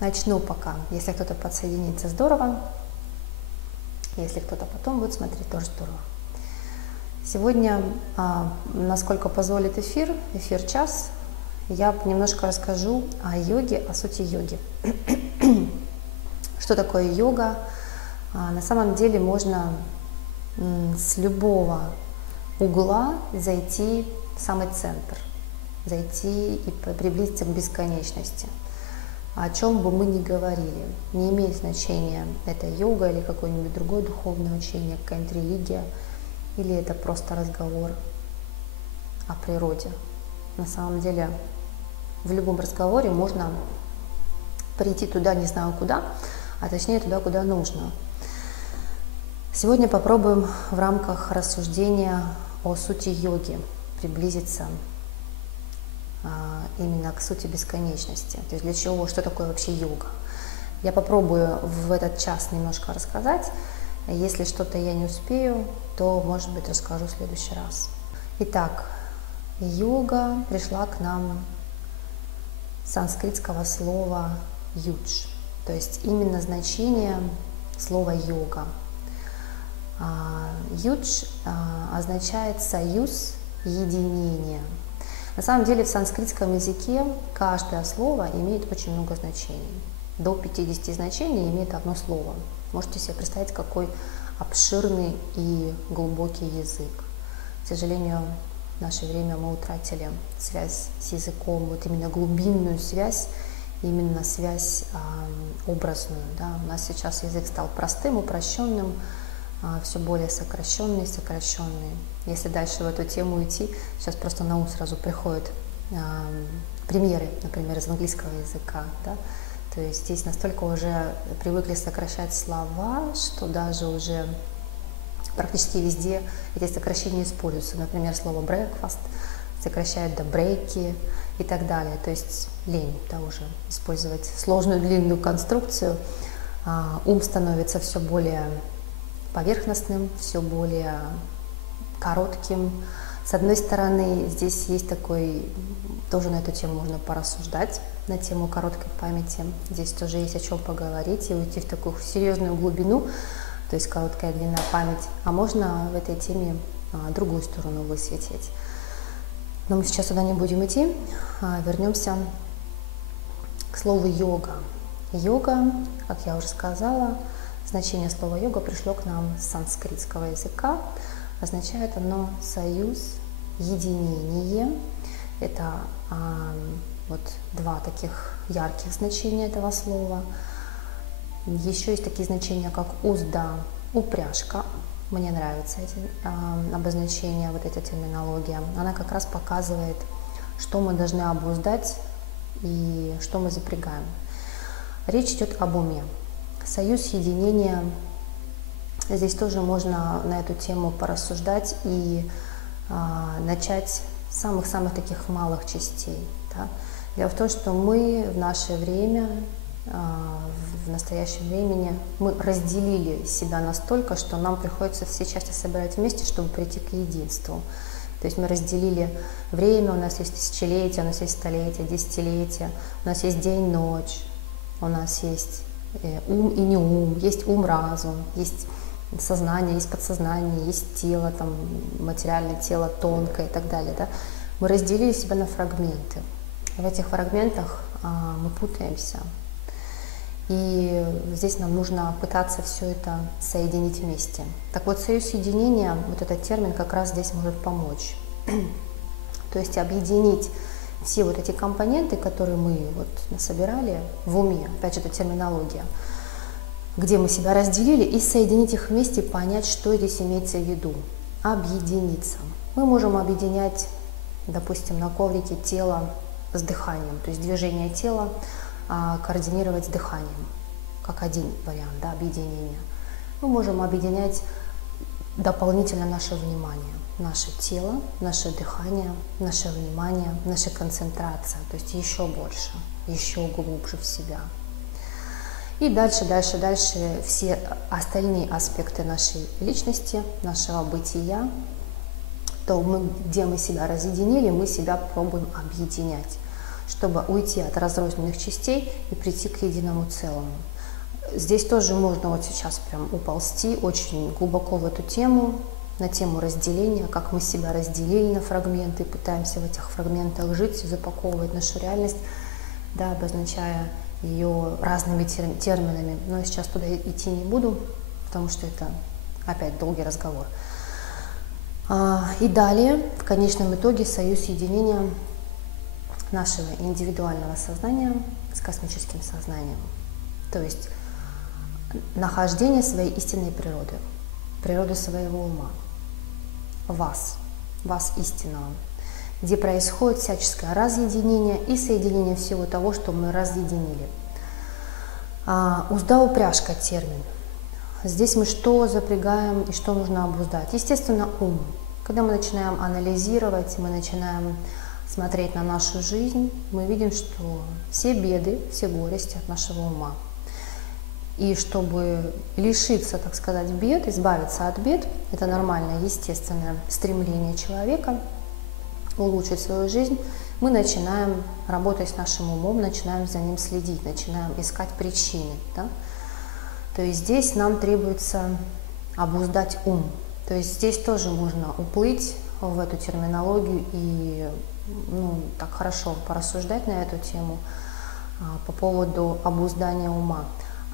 Начну пока. Если кто-то подсоединится, здорово. Если кто-то потом будет смотреть, тоже здорово. Сегодня, насколько позволит эфир час, я немножко расскажу о йоге, о сути йоги. Что такое йога? На самом деле можно с любого угла зайти в самый центр, зайти и приблизиться к бесконечности. О чем бы мы ни говорили, не имеет значения, это йога или какое-нибудь другое духовное учение, какая-нибудь религия, или это просто разговор о природе. На самом деле в любом разговоре можно прийти туда, не знаю куда, а точнее туда, куда нужно. Сегодня попробуем в рамках рассуждения о сути йоги приблизиться именно к сути бесконечности. То есть для чего, что такое вообще йога. Я попробую в этот час немножко рассказать. Если что-то я не успею, то, может быть, расскажу в следующий раз. Итак, йога пришла к нам с санскритского слова юдж, то есть именно значение слова йога. Юдж означает союз, единение. На самом деле в санскритском языке каждое слово имеет очень много значений. До 50 значений имеет одно слово. Можете себе представить, какой обширный и глубокий язык. К сожалению, в наше время мы утратили связь с языком, вот именно глубинную связь, именно связь образную. Да? У нас сейчас язык стал простым, упрощенным, все более сокращенный. Если дальше в эту тему идти, сейчас просто на ум сразу приходят примеры, например, из английского языка. Да? То есть здесь настолько уже привыкли сокращать слова, что даже уже практически везде эти сокращения используются. Например, слово breakfast сокращают до брейки и так далее. То есть лень, да, уже использовать сложную длинную конструкцию. Ум становится все более поверхностным, все более коротким. С одной стороны, здесь есть такой, тоже на эту тему можно порассуждать, на тему короткой памяти. Здесь тоже есть о чем поговорить и уйти в такую серьезную глубину, то есть короткая длинная память. А можно в этой теме другую сторону высветить. Но мы сейчас туда не будем идти, вернемся к слову йога. Йога, как я уже сказала, значение слова йога пришло к нам с санскритского языка. Означает оно союз, единение. Это вот два таких ярких значения этого слова. Еще есть такие значения, как узда, упряжка. Мне нравятся эти обозначения, вот эта терминология. Она как раз показывает, что мы должны обуздать и что мы запрягаем. Речь идет об уме. Союз, единение. Здесь тоже можно на эту тему порассуждать и начать с самых-самых таких малых частей. Да? Дело в том, что мы в наше время, в настоящем времени, мы разделили себя настолько, что нам приходится все части собирать вместе, чтобы прийти к единству. То есть мы разделили время, у нас есть тысячелетия, у нас есть столетия, десятилетия, у нас есть день-ночь, у нас есть ум и не ум, есть ум-разум, есть сознание, есть подсознание, есть тело, там, материальное тело, тонкое и так далее. Да? Мы разделили себя на фрагменты. В этих фрагментах мы путаемся. И здесь нам нужно пытаться все это соединить вместе. Так вот, союз единения, вот этот термин как раз здесь может помочь. То есть объединить все вот эти компоненты, которые мы вот насобирали в уме, опять же, это терминология, где мы себя разделили, и соединить их вместе, понять, что здесь имеется в виду. Объединиться. Мы можем объединять, допустим, на коврике тело с дыханием, то есть движение тела координировать с дыханием, как один вариант, да, объединения. Мы можем объединять дополнительно наше внимание, наше тело, наше дыхание, наше внимание, наша концентрация, то есть еще больше, еще глубже в себя. И дальше все остальные аспекты нашей личности, нашего бытия, то где мы себя разъединили, мы себя пробуем объединять. чтобы уйти от разрозненных частей и прийти к единому целому. Здесь тоже можно вот сейчас прям уползти очень глубоко в эту тему, на тему разделения, как мы себя разделили на фрагменты, пытаемся в этих фрагментах жить, запаковывать нашу реальность, да, обозначая ее разными терминами. Но я сейчас туда идти не буду, потому что это опять долгий разговор. И далее, в конечном итоге, союз единения нашего индивидуального сознания с космическим сознанием. То есть нахождение своей истинной природы, природы своего ума, вас истинного, где происходит всяческое разъединение и соединение всего того, что мы разъединили. Узда-упряжка термин. Здесь мы что запрягаем и что нужно обуздать? Естественно, ум. Когда мы начинаем анализировать, мы начинаем смотреть на нашу жизнь, мы видим, что все беды, все горести от нашего ума. И чтобы лишиться, так сказать, бед, избавиться от бед, это нормальное, естественное стремление человека улучшить свою жизнь, мы начинаем работать с нашим умом, начинаем за ним следить, начинаем искать причины. Да? То есть здесь нам требуется обуздать ум. То есть здесь тоже можно уплыть в эту терминологию и так хорошо порассуждать на эту тему по поводу обуздания ума.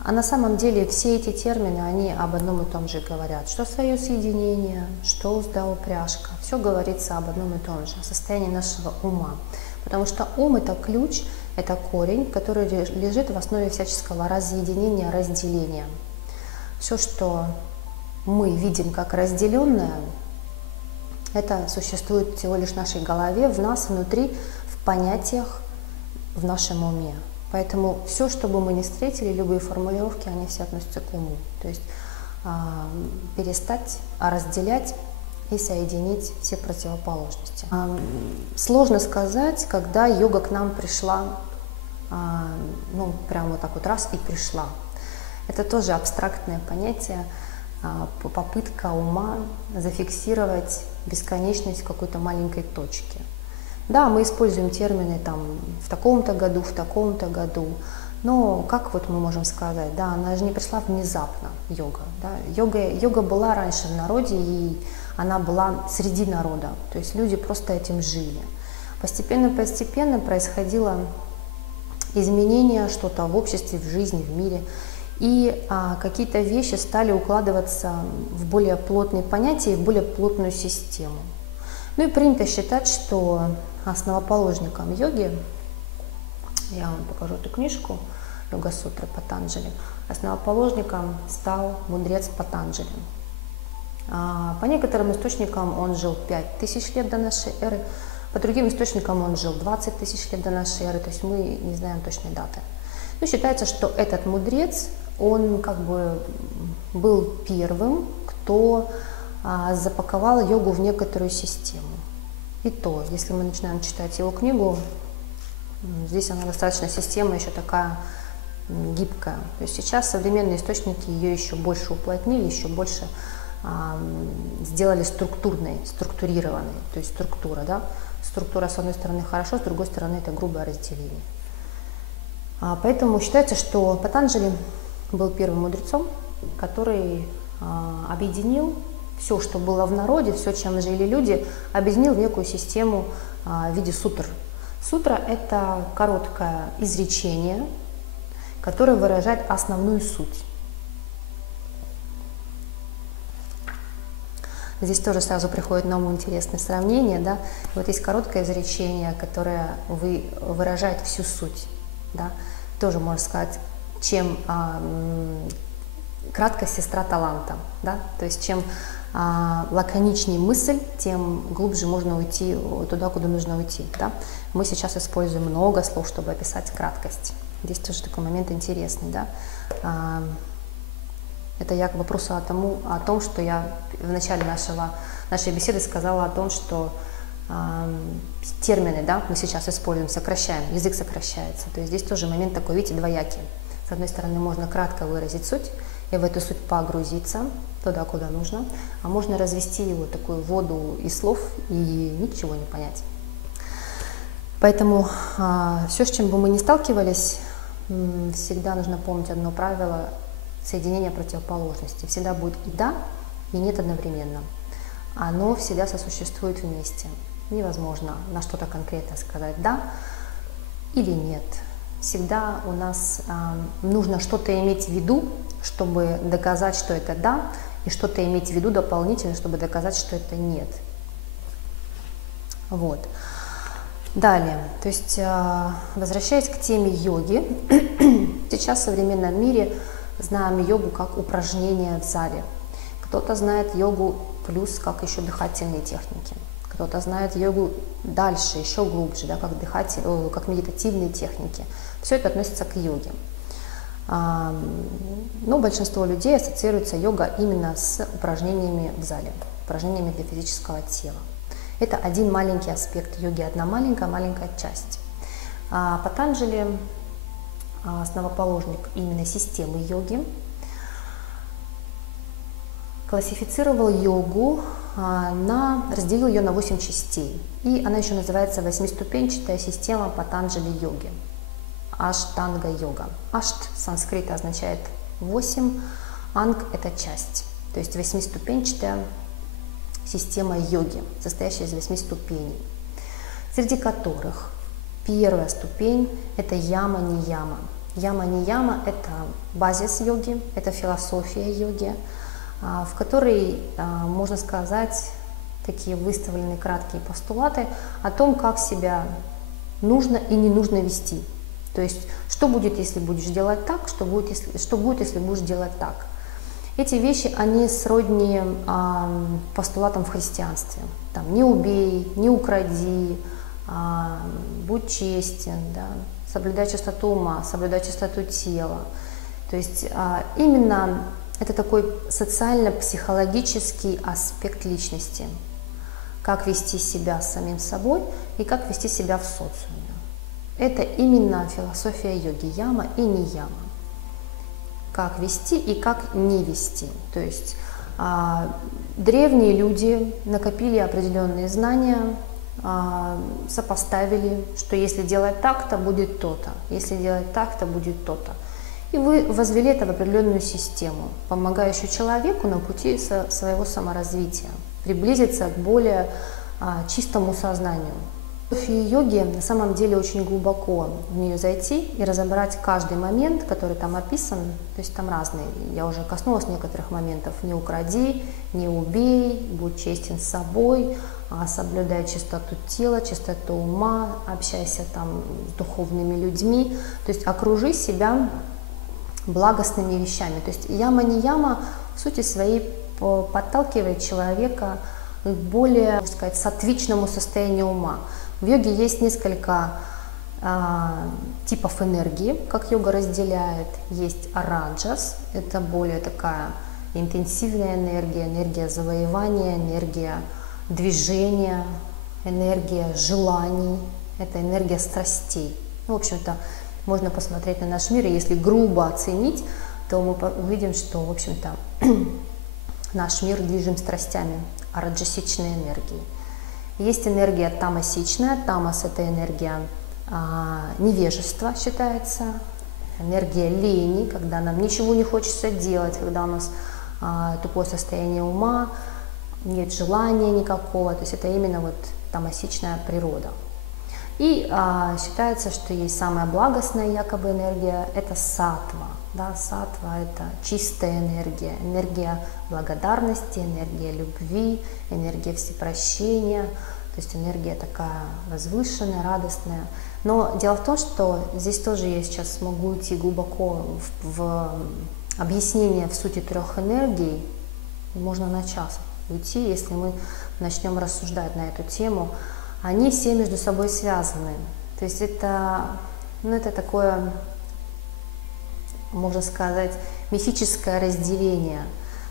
А на самом деле все эти термины, они об одном и том же говорят. Что союз единения, что узда-упряжка. Все говорится об одном и том же, о состоянии нашего ума. Потому что ум – это ключ, это корень, который лежит в основе всяческого разъединения, разделения. Все, что мы видим как разделенное, это существует всего лишь в нашей голове, в нас, внутри, в понятиях, в нашем уме. Поэтому все, что бы мы ни встретили, любые формулировки, они все относятся к уму. То есть перестать разделять и соединить все противоположности. Сложно сказать, когда йога к нам пришла, прям вот так вот раз и пришла. Это тоже абстрактное понятие, попытка ума зафиксировать бесконечность в какой-то маленькой точке. Да, мы используем термины там в таком-то году, но как вот мы можем сказать, да, она же не пришла внезапно, йога. Да? Йога была раньше в народе, и она была среди народа, то есть люди просто этим жили. Постепенно происходило изменение, что-то в обществе, в жизни, в мире, и какие-то вещи стали укладываться в более плотные понятия и в более плотную систему. Ну и принято считать, что основоположником йоги, я вам покажу эту книжку, Йога-сутры Патанджали, основоположником стал мудрец Патанджали. По некоторым источникам он жил 5000 лет до нашей эры, по другим источникам он жил 20 тысяч лет до нашей эры, то есть мы не знаем точной даты. Но считается, что этот мудрец, он как бы был первым, кто запаковал йогу в некоторую систему. И то, если мы начинаем читать его книгу, здесь она достаточно система еще такая гибкая. То есть сейчас современные источники ее еще больше уплотнили, еще больше сделали структурированной. То есть структура, да? Структура с одной стороны хорошо, с другой стороны это грубое разделение. Поэтому считается, что Патанджали был первым мудрецом, который объединил все, что было в народе, все, чем жили люди, объединил в некую систему в виде сутр. Сутра – это короткое изречение, которое выражает основную суть. Здесь тоже сразу приходит на ум интересное сравнение. Да? Вот есть короткое изречение, которое выражает всю суть. Да? Тоже можно сказать, чем краткость сестра таланта. Да? То есть чем лаконичнее мысль, тем глубже можно уйти туда, куда нужно уйти. Да? Мы сейчас используем много слов, чтобы описать краткость. Здесь тоже такой момент интересный. Да? Это я к вопросу о том, что я в начале нашей беседы сказала о том, что термины, да, мы сейчас используем, сокращаем, язык сокращается. То есть здесь тоже момент такой, видите, двоякий. С одной стороны, можно кратко выразить суть и в эту суть погрузиться туда, куда нужно, а можно развести его такую воду из слов и ничего не понять. Поэтому все, с чем бы мы ни сталкивались, всегда нужно помнить одно правило соединения противоположностей. Всегда будет и да, и нет одновременно. Оно всегда сосуществует вместе. Невозможно на что-то конкретно сказать да или нет. Всегда у нас нужно что-то иметь в виду, чтобы доказать, что это да, и что-то иметь в виду дополнительно, чтобы доказать, что это нет. Вот. Далее, то есть, возвращаясь к теме йоги, сейчас в современном мире знаем йогу как упражнение в зале. Кто-то знает йогу плюс как еще дыхательные техники. Кто-то знает йогу дальше, еще глубже, да, как медитативные техники. Все это относится к йоге. Но большинство людей ассоциируется йога именно с упражнениями в зале, упражнениями для физического тела. Это один маленький аспект йоги, одна маленькая часть. Патанджали, основоположник именно системы йоги, классифицировал йогу, разделил ее на 8 частей. И она еще называется восьмиступенчатая система Патанджали-йоги. Аштанга-йога. Ашт с санскрита означает 8, анг – это часть. То есть восьмиступенчатая система йоги, состоящая из 8 ступеней, среди которых первая ступень – это яма-нияма. Яма-нияма – это базис йоги, это философия йоги, в которой, можно сказать, такие выставлены краткие постулаты о том, как себя нужно и не нужно вести. То есть, что будет, если будешь делать так, что будет, если будешь делать так. Эти вещи, они сродни постулатам в христианстве. Там, не убей, не укради, будь честен, да, соблюдай чистоту ума, соблюдай чистоту тела. То есть именно это такой социально-психологический аспект личности. Как вести себя с самим собой и как вести себя в социуме. Это именно философия йоги, яма и не яма. Как вести и как не вести. То есть древние люди накопили определенные знания, сопоставили, что если делать так-то, будет то-то, если делать так-то, будет то-то. И вы возвели это в определенную систему, помогающую человеку на пути своего саморазвития, приблизиться к более чистому сознанию. В философии йоги на самом деле очень глубоко в нее зайти и разобрать каждый момент, который там описан, то есть там разные. Я уже коснулась некоторых моментов. Не укради, не убей, будь честен с собой, соблюдай чистоту тела, чистоту ума, общайся там с духовными людьми, то есть окружи себя благостными вещами. То есть яма-не-яма в сути своей подталкивает человека к более, можно сказать, саттвичному состоянию ума. В йоге есть несколько типов энергии, как йога разделяет. Есть раджас, это более такая интенсивная энергия, энергия завоевания, энергия движения, энергия желаний, это энергия страстей. Ну, в общем-то, можно посмотреть на наш мир, и если грубо оценить, то мы увидим, что, в общем-то, наш мир движим страстями, раджасичной энергией. Есть энергия тамасичная. Тамас – это энергия невежества, считается, энергия лени, когда нам ничего не хочется делать, когда у нас тупое состояние ума, нет желания никакого, то есть это именно вот тамасичная природа. И считается, что есть самая благостная якобы энергия – это саттва. Да, саттва – это чистая энергия, энергия благодарности, энергия любви, энергия всепрощения, то есть энергия такая возвышенная, радостная. Но дело в том, что здесь тоже я сейчас могу идти глубоко в объяснение в сути трех энергий, можно на час уйти, если мы начнем рассуждать на эту тему. Они все между собой связаны. То есть это, это такое, можно сказать, мифическое разделение.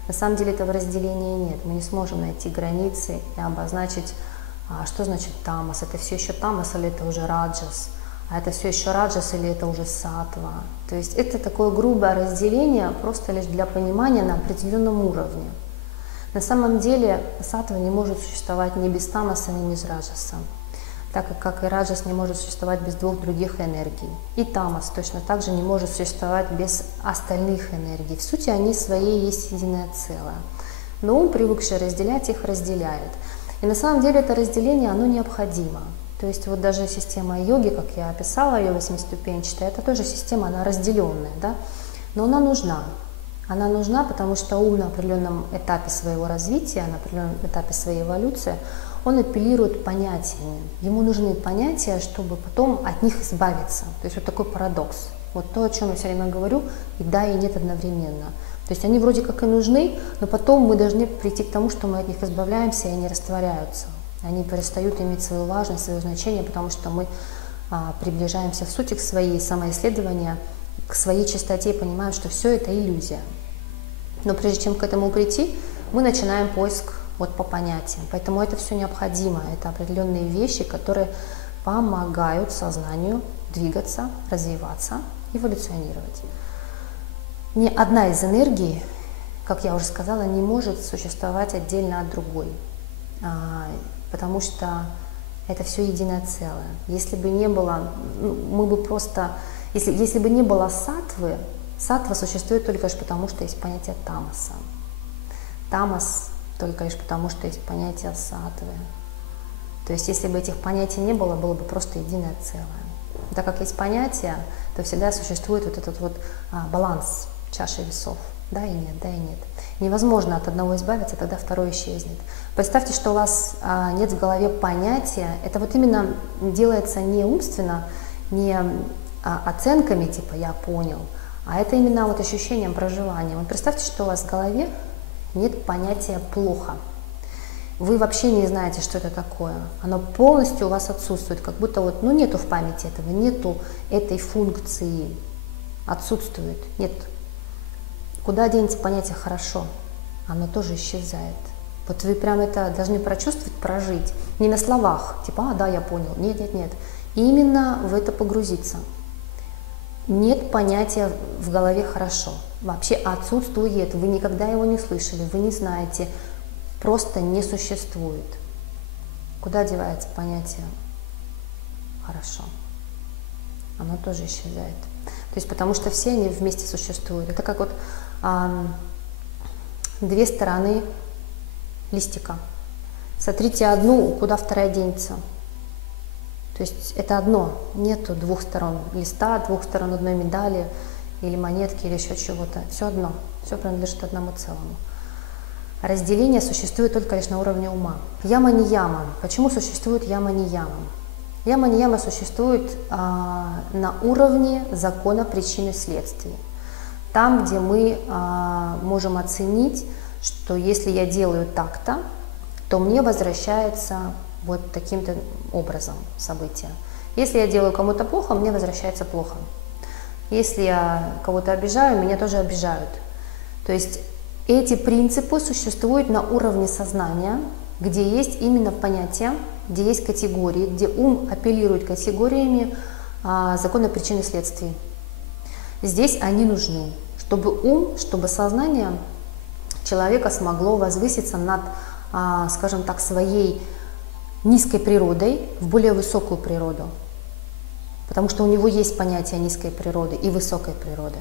На самом деле этого разделения нет. Мы не сможем найти границы и обозначить, что значит тамас. Это все еще тамас или это уже раджас? А это все еще раджас или это уже саттва? То есть это такое грубое разделение просто лишь для понимания на определенном уровне. На самом деле саттва не может существовать ни без тамаса, ни без раджаса. так как и раджас не может существовать без двух других энергий. И тамас точно так же не может существовать без остальных энергий. В сути, они свои есть единое целое. Но ум, привыкший разделять их, разделяет. И на самом деле это разделение, оно необходимо. То есть вот даже система йоги, как я описала, ее 8-ступенчатая, это тоже система, она разделенная, да? Но она нужна. Она нужна, потому что ум на определенном этапе своего развития, на определенном этапе своей эволюции, он апеллирует понятиями. Ему нужны понятия, чтобы потом от них избавиться. То есть вот такой парадокс. Вот то, о чем я все время говорю, и да, и нет одновременно. То есть они вроде как и нужны, но потом мы должны прийти к тому, что мы от них избавляемся, и они растворяются. Они перестают иметь свою важность, свое значение, потому что мы приближаемся в сути к своей самоисследованию, к своей чистоте и понимаем, что все это иллюзия. Но прежде чем к этому прийти, мы начинаем поиск вот по понятиям. Поэтому это все необходимо. Это определенные вещи, которые помогают сознанию двигаться, развиваться, эволюционировать. Ни одна из энергий, как я уже сказала, не может существовать отдельно от другой, потому что это все единое целое. Если бы не было, мы бы просто, если бы не было саттвы, саттва существует только лишь потому, что есть понятие тамаса. Тамас только лишь потому, что есть понятие саттвы. То есть если бы этих понятий не было, было бы просто единое целое. Так как есть понятия, то всегда существует вот этот вот баланс чаши весов. Да и нет, да и нет. Невозможно от одного избавиться, тогда второй исчезнет. Представьте, что у вас нет в голове понятия. Это вот именно делается не умственно, не оценками типа «я понял», а это именно вот ощущением проживания. Вот представьте, что у вас в голове нет понятия «плохо». Вы вообще не знаете, что это такое. Оно полностью у вас отсутствует, как будто вот, ну, нету в памяти этого, нету этой функции, отсутствует, нет. Куда денется понятие «хорошо»? Оно тоже исчезает. Вот вы прям это должны прочувствовать, прожить. Не на словах, типа да, я понял». Нет, нет, нет. Именно в это погрузиться. Нет понятия в голове «хорошо». Вообще отсутствует. Вы никогда его не слышали, вы не знаете. Просто не существует. Куда девается понятие «хорошо»? Оно тоже исчезает. То есть потому что все они вместе существуют. Это как вот две стороны листика. Сотрите одну, куда вторая денется. То есть это одно. Нету двух сторон листа, двух сторон одной медали или монетки или еще чего-то. Все одно. Все принадлежит одному целому. Разделение существует только лишь на уровне ума. Яма-нияма. Почему существует яма-нияма? Яма-нияма существует на уровне закона причины следствия. Там, где мы можем оценить, что если я делаю так-то, то мне возвращается вот таким-то образом события. Если я делаю кому-то плохо, мне возвращается плохо. Если я кого-то обижаю, меня тоже обижают. То есть эти принципы существуют на уровне сознания, где есть именно понятия, где есть категории, где ум апеллирует категориями закона причины следствий. Здесь они нужны, чтобы ум, чтобы сознание человека смогло возвыситься над, скажем так, своей низкой природой в более высокую природу. Потому что у него есть понятие низкой природы и высокой природы.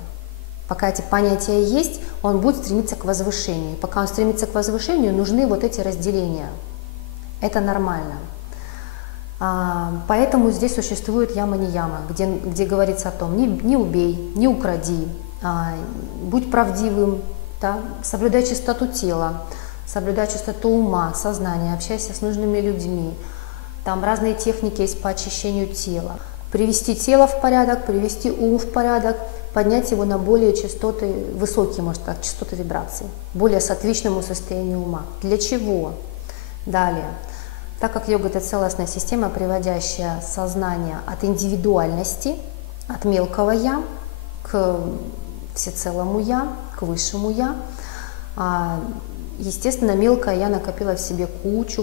Пока эти понятия есть, он будет стремиться к возвышению. Пока он стремится к возвышению, нужны вот эти разделения. Это нормально. Поэтому здесь существует яма-нияма, где говорится о том, не убей, не укради, будь правдивым, да, соблюдай чистоту тела, соблюдай чистоту ума, сознания, общайся с нужными людьми. Там разные техники есть по очищению тела. Привести тело в порядок, привести ум в порядок, поднять его на более частоты, высокие, может так, частоты вибраций, более соответственному состоянию ума. Для чего? Далее. Так как йога – это целостная система, приводящая сознание от индивидуальности, от мелкого «я» к всецелому «я», к высшему «я», естественно, мелкое «я» накопило в себе кучу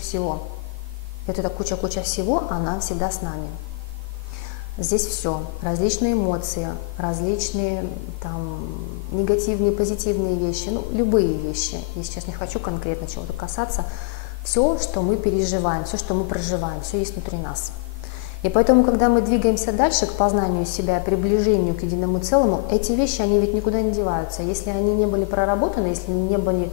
всего. И вот эта куча всего, она всегда с нами. Здесь все, различные эмоции, различные там негативные, позитивные вещи, ну, любые вещи. Я сейчас не хочу конкретно чего-то касаться, Все, что мы переживаем, все, что мы проживаем, все есть внутри нас. И поэтому, когда мы двигаемся дальше к познанию себя, приближению к единому целому, эти вещи, они ведь никуда не деваются. Если они не были проработаны, если они не были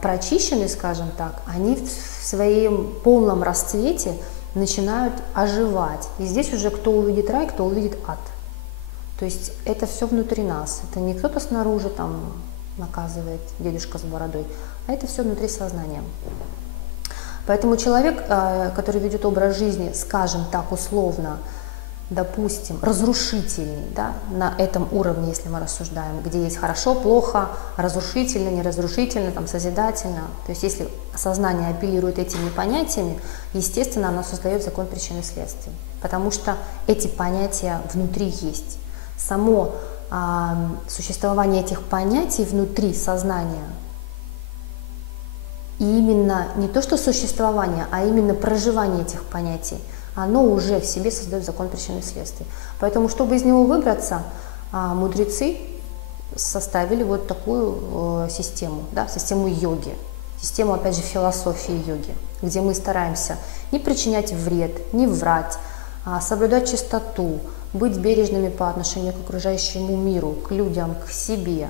прочищены, скажем так, они в своем полном расцвете начинают оживать. И здесь уже кто увидит рай, кто увидит ад. То есть это все внутри нас. Это не кто-то снаружи там наказывает, дедушка с бородой, а это все внутри сознания. Поэтому человек, который ведет образ жизни, скажем так, условно, допустим, разрушительный, да, на этом уровне, если мы рассуждаем, где есть хорошо, плохо, разрушительно, неразрушительно, там, созидательно. То есть если сознание апеллирует этими понятиями, естественно, оно создает закон причины и следствия. Потому что эти понятия внутри есть. Само существование этих понятий внутри сознания, и именно не то что существование, а именно проживание этих понятий, оно уже в себе создает закон причины и следствия. Поэтому, чтобы из него выбраться, мудрецы составили вот такую систему, да, систему йоги, систему, опять же, философии йоги, где мы стараемся не причинять вред, не врать, соблюдать чистоту, быть бережными по отношению к окружающему миру, к людям, к себе,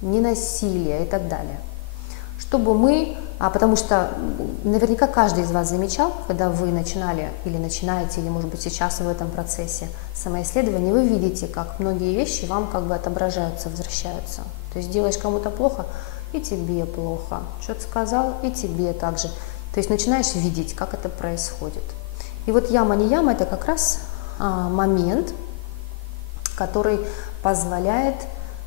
не насилие и так далее. Чтобы мы, потому что наверняка каждый из вас замечал, когда вы начинали или начинаете, или может быть сейчас в этом процессе самоисследования, вы видите, как многие вещи вам как бы отображаются, возвращаются. То есть делаешь кому-то плохо, и тебе плохо. Что-то сказал, и тебе также. То есть начинаешь видеть, как это происходит. И вот яма не яма, это как раз момент, который позволяет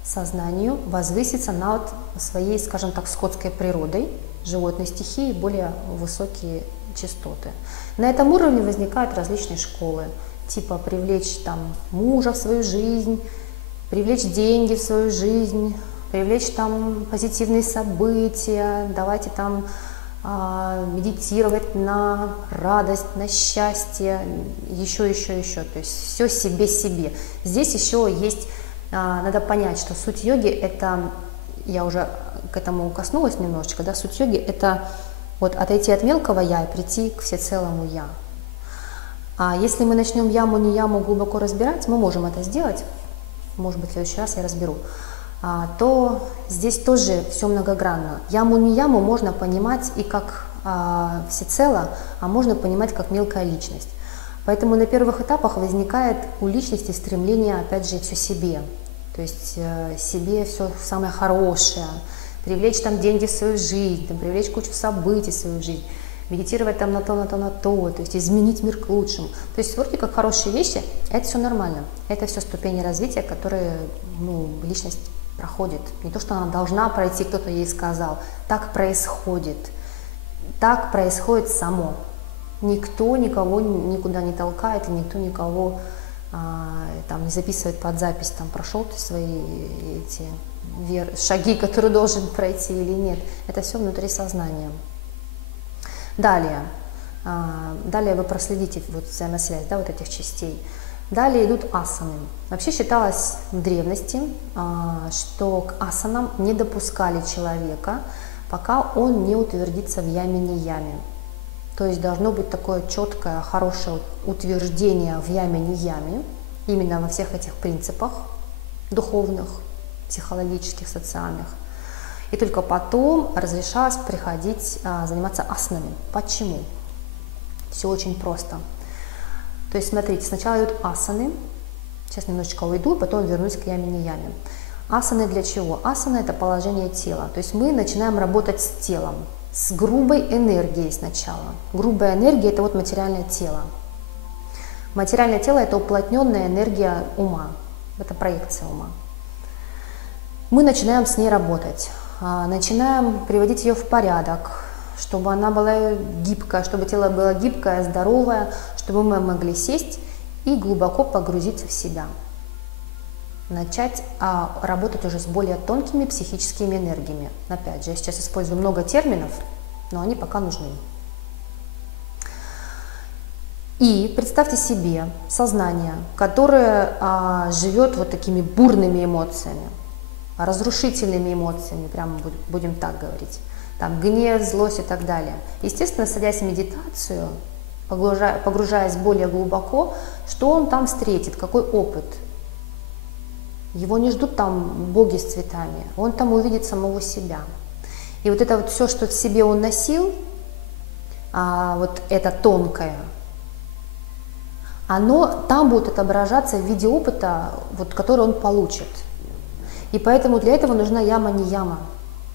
сознанию возвыситься над своей, скажем так, скотской природой, животной стихии, более высокие частоты. На этом уровне возникают различные школы, типа привлечь там мужа в свою жизнь, привлечь деньги в свою жизнь, привлечь там позитивные события, давайте там медитировать на радость, на счастье, еще. То есть все себе. Здесь еще есть, надо понять, что суть йоги это, я уже к этому коснулась немножечко, да, суть йоги это вот отойти от мелкого я и прийти к всецелому я. А если мы начнем яму не яму глубоко разбирать, мы можем это сделать, может быть в следующий раз я разберу, то здесь тоже все многогранно. Яму не яму можно понимать и как всецело, а можно понимать как мелкая личность. Поэтому на первых этапах возникает у личности стремление, опять же, все себе. То есть себе все самое хорошее, привлечь там деньги в свою жизнь, там, привлечь кучу событий в свою жизнь, медитировать там на то, то есть изменить мир к лучшему. То есть вроде как хорошие вещи, это все нормально. Это все ступени развития, которые личность проходит. Не то, что она должна пройти, кто-то ей сказал. Так происходит. Так происходит само. Никто никого никуда не толкает, и никто никого там не записывает под запись, там прошел ты свои эти шаги, которые должен пройти или нет. Это все внутри сознания. Далее вы проследите вот взаимосвязь, да, вот этих частей. Далее идут асаны. Вообще считалось в древности, что к асанам не допускали человека, пока он не утвердится в яме не яме. То есть должно быть такое четкое, хорошее утверждение в яме не яме, именно во всех этих принципах духовных, психологических, социальных. И только потом разрешалось приходить заниматься асанами. Почему? Все очень просто. То есть, смотрите, сначала идут асаны, сейчас немножечко уйду, потом вернусь к яме не яме. Асаны для чего? Асана – это положение тела. То есть мы начинаем работать с телом, с грубой энергией сначала. Грубая энергия – это вот материальное тело. Материальное тело – это уплотненная энергия ума, это проекция ума. Мы начинаем с ней работать, начинаем приводить ее в порядок, чтобы она была гибкая, чтобы тело было гибкое, здоровое, чтобы мы могли сесть и глубоко погрузиться в себя. Начать работать уже с более тонкими психическими энергиями. Опять же, я сейчас использую много терминов, но они пока нужны. И представьте себе сознание, которое живет вот такими бурными эмоциями, разрушительными эмоциями, прямо будем так говорить. там, гнев, злость и так далее. Естественно, садясь в медитацию, погружаясь более глубоко, что он там встретит, какой опыт. Его не ждут там боги с цветами, он там увидит самого себя. И вот это вот все, что в себе он носил, вот это тонкое, оно там будет отображаться в виде опыта, вот, который он получит. И поэтому для этого нужна яма не яма.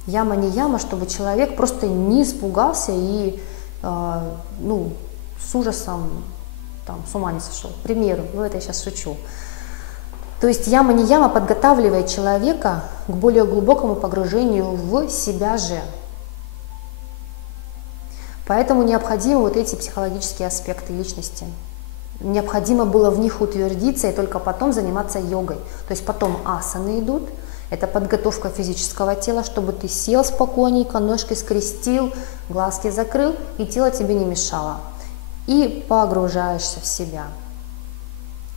Яма не яма, чтобы человек просто не испугался и ну, с ужасом там, с ума не сошел. К примеру, ну это я сейчас шучу. То есть яма не яма подготавливает человека к более глубокому погружению в себя же. Поэтому необходимы вот эти психологические аспекты личности. Необходимо было в них утвердиться и только потом заниматься йогой. То есть потом асаны идут, это подготовка физического тела, чтобы ты сел спокойненько, ножки скрестил, глазки закрыл, и тело тебе не мешало. И погружаешься в себя.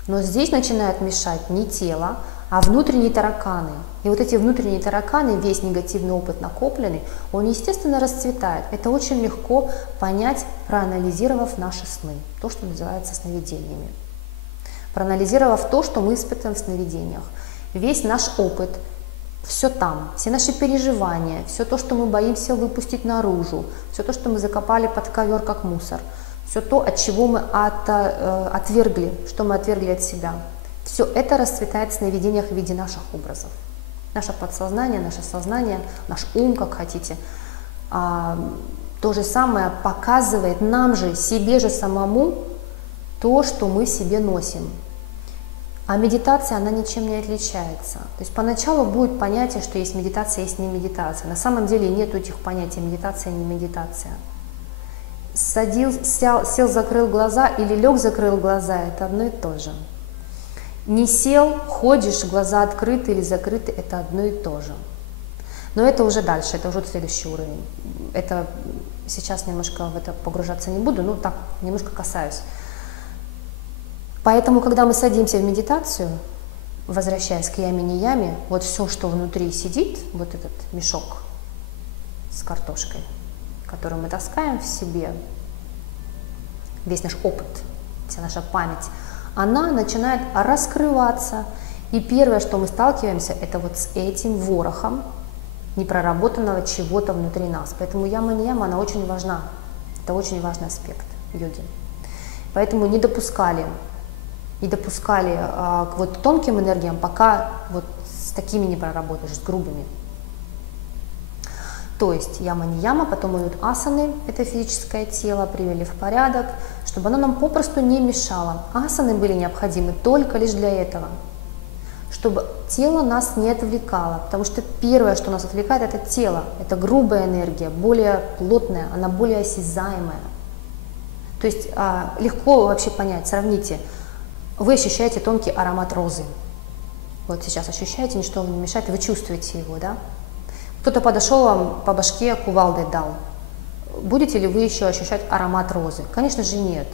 Но здесь начинает мешать не тело, а внутренние тараканы. И вот эти внутренние тараканы, весь негативный опыт накопленный, он, естественно, расцветает. Это очень легко понять, проанализировав наши сны, то, что называется сновидениями. Проанализировав то, что мы испытываем в сновидениях. Весь наш опыт, все там, все наши переживания, все то, что мы боимся выпустить наружу, все то, что мы закопали под ковер как мусор, все то, от чего мы отвергли, что мы отвергли от себя. Все это расцветает в сновидениях в виде наших образов. Наше подсознание, наше сознание, наш ум, как хотите, то же самое показывает нам же, себе же самому, то, что мы в себе носим. А медитация, она ничем не отличается. То есть поначалу будет понятие, что есть медитация, есть не медитация. На самом деле нет этих понятий медитация, не медитация. Сел, закрыл глаза или лег, закрыл глаза, это одно и то же. Не сел, ходишь, глаза открыты или закрыты, это одно и то же. Но это уже дальше, это уже следующий уровень. Это сейчас немножко в это погружаться не буду, но так, немножко касаюсь. Поэтому, когда мы садимся в медитацию, возвращаясь к яме не яме, вот все, что внутри сидит, вот этот мешок с картошкой, который мы таскаем в себе, весь наш опыт, вся наша память, она начинает раскрываться. И первое, что мы сталкиваемся, это вот с этим ворохом непроработанного чего-то внутри нас. Поэтому яма не яма, она очень важна. Это очень важный аспект йоги. Поэтому не допускали к вот тонким энергиям, пока вот с такими не проработаешь, с грубыми. То есть яма не яма, потом идут асаны, это физическое тело, привели в порядок, чтобы оно нам попросту не мешало. Асаны были необходимы только лишь для этого, чтобы тело нас не отвлекало, потому что первое, что нас отвлекает, это тело, это грубая энергия, более плотная, она более осязаемая. То есть легко вообще понять, сравните, вы ощущаете тонкий аромат розы, вот сейчас ощущаете, ничто вам не мешает, вы чувствуете его, да? Кто-то подошел вам по башке, кувалдой дал. Будете ли вы еще ощущать аромат розы? Конечно же нет.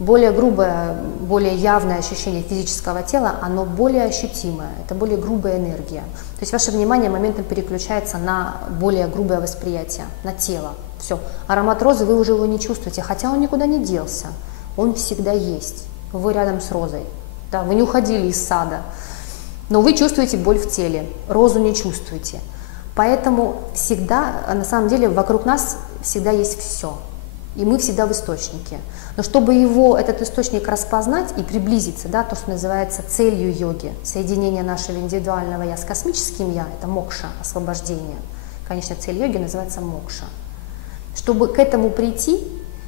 Более грубое, более явное ощущение физического тела, оно более ощутимое, это более грубая энергия. То есть ваше внимание моментом переключается на более грубое восприятие, на тело. Все, аромат розы, вы уже его не чувствуете, хотя он никуда не делся, он всегда есть. Вы рядом с розой, да, вы не уходили из сада, но вы чувствуете боль в теле, розу не чувствуете. Поэтому всегда, на самом деле, вокруг нас всегда есть все, и мы всегда в источнике. Но чтобы этот источник распознать и приблизиться, да, то, что называется целью йоги, соединение нашего индивидуального я с космическим я, это мокша, освобождение. Конечно, цель йоги называется мокша. Чтобы к этому прийти,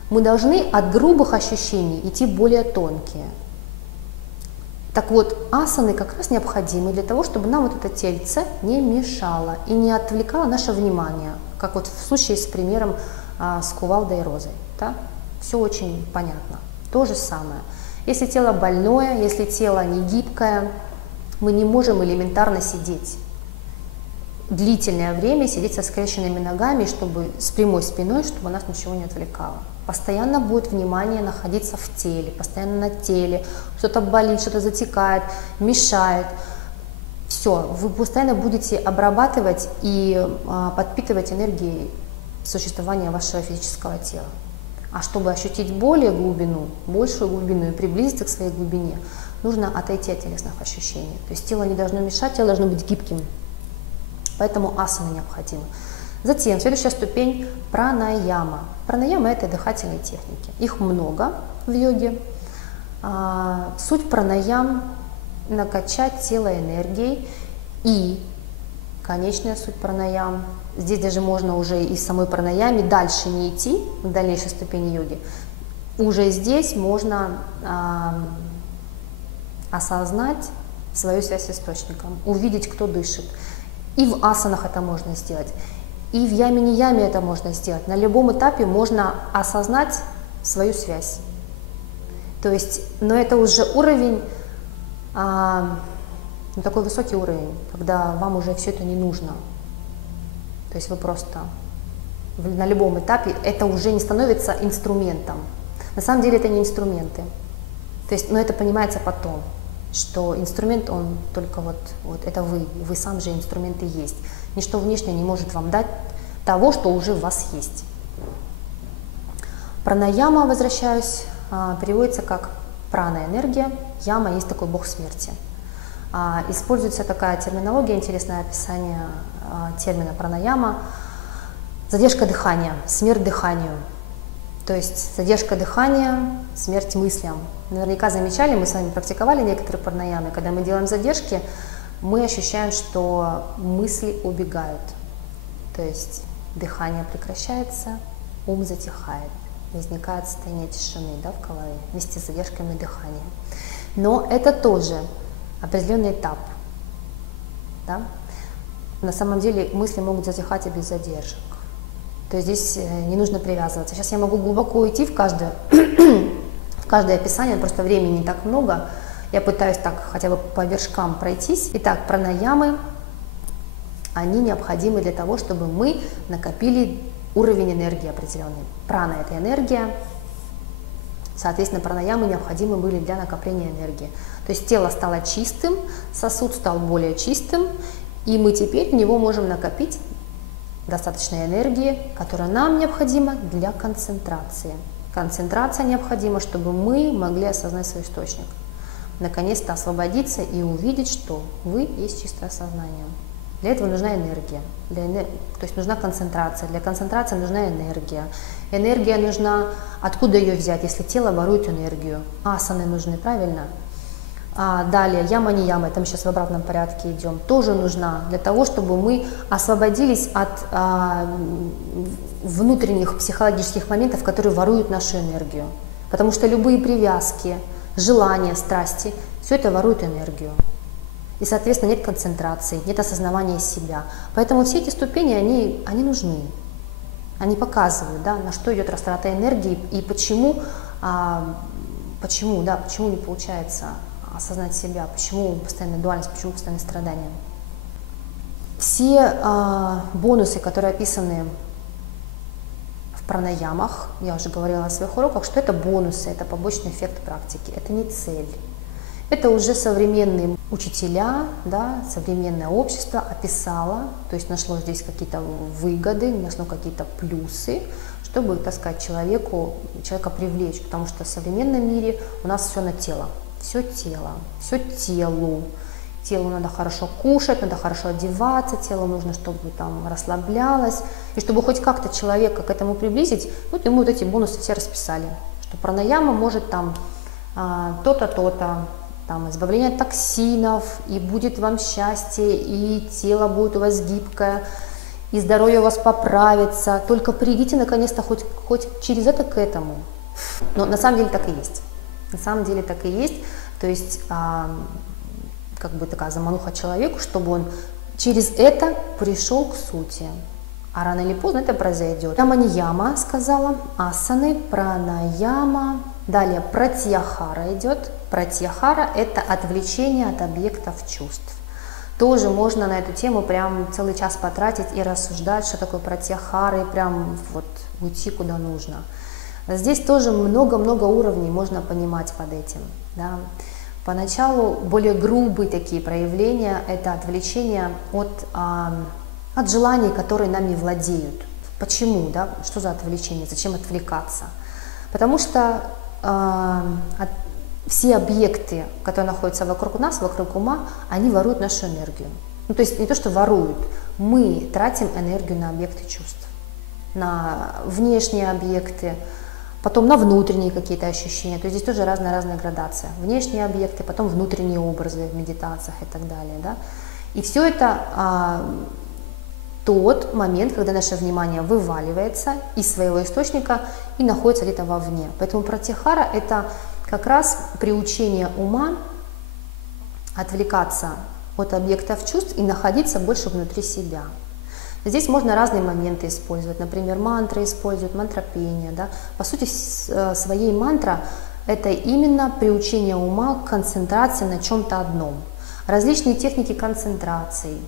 мы должны от грубых ощущений идти более тонкие. Так вот, асаны как раз необходимы для того, чтобы нам вот это тельце не мешало и не отвлекало наше внимание, как вот в случае с примером с кувалдой и розой. Да? Все очень понятно. То же самое. Если тело больное, если тело не гибкое, мы не можем элементарно сидеть. Длительное время сидеть со скрещенными ногами, чтобы с прямой спиной, чтобы нас ничего не отвлекало. Постоянно будет внимание находиться в теле, постоянно на теле, что-то болит, что-то затекает, мешает. Все, вы постоянно будете обрабатывать и подпитывать энергией существования вашего физического тела. А чтобы ощутить более глубину, большую глубину и приблизиться к своей глубине, нужно отойти от телесных ощущений. То есть тело не должно мешать, тело должно быть гибким. Поэтому асаны необходимы. Затем следующая ступень – пранаяма. Пранаяма – это дыхательные техники. Их много в йоге. Суть пранаям – накачать тело энергией. И конечная суть пранаям – здесь даже можно уже из самой пранаями дальше не идти, в дальнейшей ступени йоги. Уже здесь можно осознать свою связь с источником, увидеть, кто дышит. И в асанах это можно сделать, и в яме-нияме это можно сделать. На любом этапе можно осознать свою связь. То есть, но это уже уровень, такой высокий уровень, когда вам уже все это не нужно. То есть вы просто на любом этапе, это уже не становится инструментом. На самом деле это не инструменты. То есть, но это понимается потом, что инструмент, он только вот это вы сам же инструмент и есть. Ничто внешнее не может вам дать того, что уже в вас есть. Пранаяма, возвращаюсь, переводится как прана-энергия, яма есть такой бог смерти. Используется такая терминология, интересное описание термина пранаяма, задержка дыхания, смерть дыханию. То есть задержка дыхания, смерть мыслям. Наверняка замечали, мы с вами практиковали некоторые пранаямы, когда мы делаем задержки, мы ощущаем, что мысли убегают. То есть дыхание прекращается, ум затихает, возникает состояние тишины, да, в голове вместе с задержками дыхания. Но это тоже определенный этап. Да? На самом деле мысли могут затихать и без задержек. То есть здесь не нужно привязываться. Сейчас я могу глубоко уйти в каждое описание, просто времени не так много. Я пытаюсь так хотя бы по вершкам пройтись. Итак, пранаямы, они необходимы для того, чтобы мы накопили уровень энергии определенный. Прана – это энергия, соответственно, пранаямы необходимы были для накопления энергии. То есть тело стало чистым, сосуд стал более чистым, и мы теперь в него можем накопить достаточной энергии, которая нам необходима для концентрации. Концентрация необходима, чтобы мы могли осознать свой источник. Наконец-то освободиться и увидеть, что вы есть чистое сознание. Для этого нужна энергия, то есть нужна концентрация. Для концентрации нужна энергия. Энергия нужна, откуда ее взять, если тело ворует энергию? Асаны нужны, правильно? Далее, яма-нияма, это мы сейчас в обратном порядке идем, тоже нужна для того, чтобы мы освободились от внутренних психологических моментов, которые воруют нашу энергию. Потому что любые привязки, желания, страсти, все это ворует энергию. И, соответственно, нет концентрации, нет осознавания себя. Поэтому все эти ступени, они нужны. Они показывают, да, на что идет растрата энергии и почему не получается осознать себя, почему постоянная дуальность, почему постоянное страдание. Все бонусы, которые описаны в пранаямах, я уже говорила на своих уроках, что это бонусы, это побочный эффект практики, это не цель. Это уже современные учителя, да, современное общество описало, то есть нашло здесь какие-то выгоды, нашло какие-то плюсы, чтобы, так сказать, человека привлечь, потому что в современном мире у нас все на тело. Все телу. Телу надо хорошо кушать, надо хорошо одеваться, телу нужно, чтобы там расслаблялось. И чтобы хоть как-то человека к этому приблизить, вот ему вот эти бонусы все расписали. Что пранаяма может там то-то, то-то, там избавление от токсинов, и будет вам счастье, и тело будет у вас гибкое, и здоровье у вас поправится. Только придите наконец-то хоть через это к этому. Но на самом деле так и есть. На самом деле так и есть, то есть как бы такая замануха человеку, чтобы он через это пришел к сути. А рано или поздно это произойдет. Яма-нияма сказала, асаны, пранаяма, далее пратьяхара идет. Пратьяхара – это отвлечение от объектов чувств. Тоже можно на эту тему прям целый час потратить и рассуждать, что такое пратьяхара, и прям вот уйти куда нужно. Здесь тоже много-много уровней можно понимать под этим. Да. Поначалу более грубые такие проявления – это отвлечение от желаний, которые нами владеют. Почему, да? Что за отвлечение? Зачем отвлекаться? Потому что все объекты, которые находятся вокруг нас, вокруг ума, они воруют нашу энергию. Ну, то есть не то, что воруют, мы тратим энергию на объекты чувств, на внешние объекты, потом на внутренние какие-то ощущения. То есть здесь тоже разная градация. Внешние объекты, потом внутренние образы в медитациях и так далее. Да? И все это тот момент, когда наше внимание вываливается из своего источника и находится где-то вовне. Поэтому пратихара – это как раз приучение ума отвлекаться от объектов чувств и находиться больше внутри себя. Здесь можно разные моменты использовать, например, мантры используют, мантропение. Да? По сути, своей мантра – это именно приучение ума к концентрации на чем-то одном. Различные техники концентрации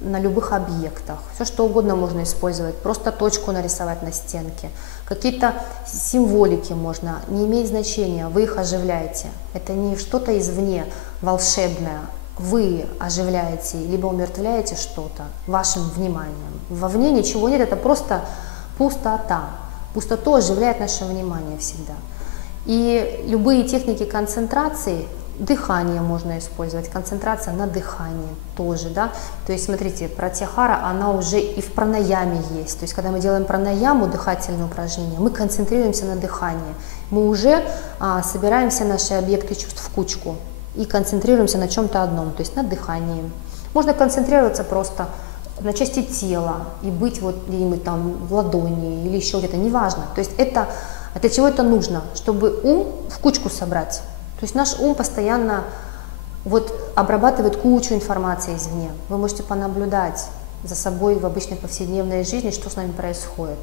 на любых объектах, все что угодно можно использовать, просто точку нарисовать на стенке, какие-то символики можно, не имеет значения, вы их оживляете. Это не что-то извне волшебное, вы оживляете, либо умертвляете что-то вашим вниманием. Вовне ничего нет, это просто пустота. Пустоту оживляет наше внимание всегда. И любые техники концентрации, дыхание можно использовать, концентрация на дыхании тоже, да. То есть, смотрите, пратихара, она уже и в пранаяме есть. То есть, когда мы делаем пранаяму, дыхательное упражнение, мы концентрируемся на дыхании. Мы уже собираем все наши объекты чувств в кучку и концентрируемся на чем-то одном, то есть на дыхании. Можно концентрироваться просто на части тела и быть вот где-нибудь там в ладони или еще где-то, неважно. То есть это для чего это нужно? Чтобы ум в кучку собрать. То есть наш ум постоянно вот обрабатывает кучу информации извне. Вы можете понаблюдать за собой в обычной повседневной жизни, что с нами происходит.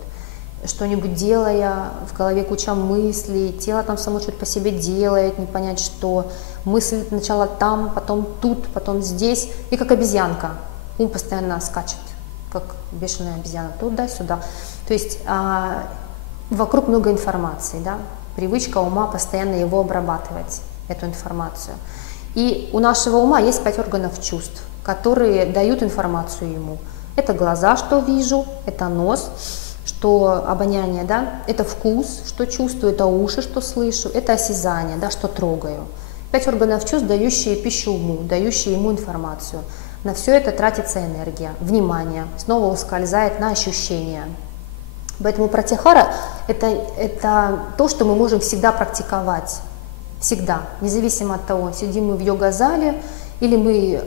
Что-нибудь делая, в голове куча мыслей, тело там само что-то по себе делает, не понять что. Мысль сначала там, потом тут, потом здесь. И как обезьянка. Ум постоянно скачет, как бешеная обезьяна, туда-сюда. То есть вокруг много информации, да? Привычка ума постоянно его обрабатывать, эту информацию. И у нашего ума есть 5 органов чувств, которые дают информацию ему. Это глаза, что вижу, это нос, что обоняние, да, это вкус, что чувствую, это уши, что слышу, это осязание, да, что трогаю. 5 органов чувств, дающие пищу уму, дающие ему информацию. На все это тратится энергия, внимание, снова ускользает на ощущения. Поэтому пратихара – это то, что мы можем всегда практиковать, всегда, независимо от того, сидим мы в йога-зале или мы